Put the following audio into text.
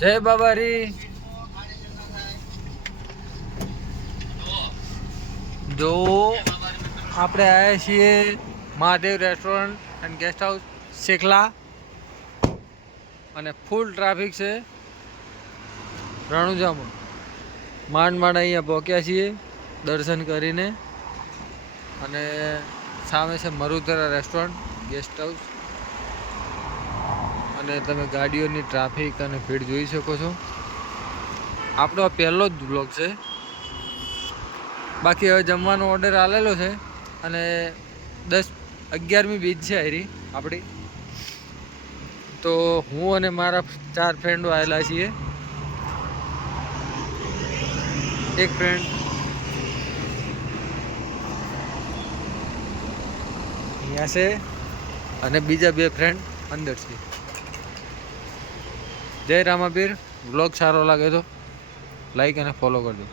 જય બાબારી। જો આપણે આવ્યા છીએ Mahadev restaurant and guest house Shekhla અને ફૂલ ટ્રાફિક છે રણુજામાં। માંડ અહીંયા પહોંચ્યા છીએ દર્શન કરીને અને સામે છે મરુધરા રેસ્ટોરન્ટ ગેસ્ટ હાઉસ અને તમે ગાડીઓની ટ્રાફિક અને ભીડ જોઈ શકો છો। આપણો પહેલો જ બ્લોગ છે, બાકી હવે જમવાનો ઓર્ડર આલેલો છે અને 10-11મી બીજ છે હારી આપણી। તો હું અને મારા 4 ફ્રેન્ડો આવેલા છીએ। એક ફ્રેન્ડ અહીંયા છે અને બીજા 2 ફ્રેન્ડ અંદર છે। જય રામાપીર। વ્લોગ સારો લાગે તો લાઈક અને ફોલો કરજો।